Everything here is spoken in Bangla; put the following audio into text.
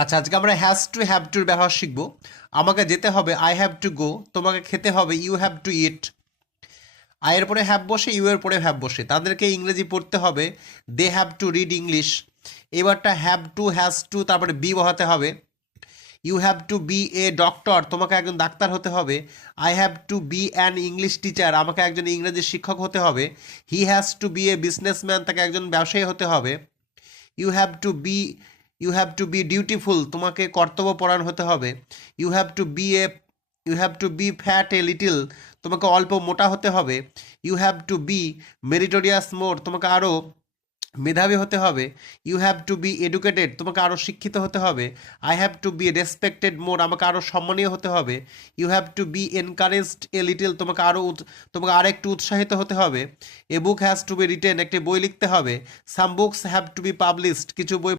আচ্ছা, আজকে আমরা হ্যাভ টুর ব্যবহার শিখব। আমাকে যেতে হবে, আই হ্যাভ টু গো। তোমাকে খেতে হবে, ইউ হ্যাভ টু ইট। আয়ের পরে হ্যাভ বসে, ইউ এর পরে হ্যাভ বসে। তাদেরকে ইংরেজি পড়তে হবে, they have to read English. এবারটা হ্যাভ টু, হ্যাজ টু, তারপরে বি বসাতে হবে। You have to be a doctor, তোমাকে একজন ডাক্তার হতে হবে। I have to be an English teacher, আমাকে একজন ইংরেজি শিক্ষক হতে হবে। He has to be a businessman, তাকে একজন ব্যবসায়ী হতে হবে। You have to be you have to be dutiful, তোমাকে কর্তব্যপরায়ণ হতে হবে। You have to be A you have to be fat a little, তোমাকে অল্প মোটা হতে হবে। You have to be meritorious more, তোমাকে আরও মেধাবী হতে হবে। You have to be educated, তোমাকে আরও শিক্ষিত হতে হবে। I have to be respected more, আমাকে আরও সম্মানীয় হতে হবে। You have to be encouraged a little, তোমাকে আর একটু উৎসাহিত হতে হবে। A book has to be written, একটি বই লিখতে হবে। Some books have to B published, কিছু বই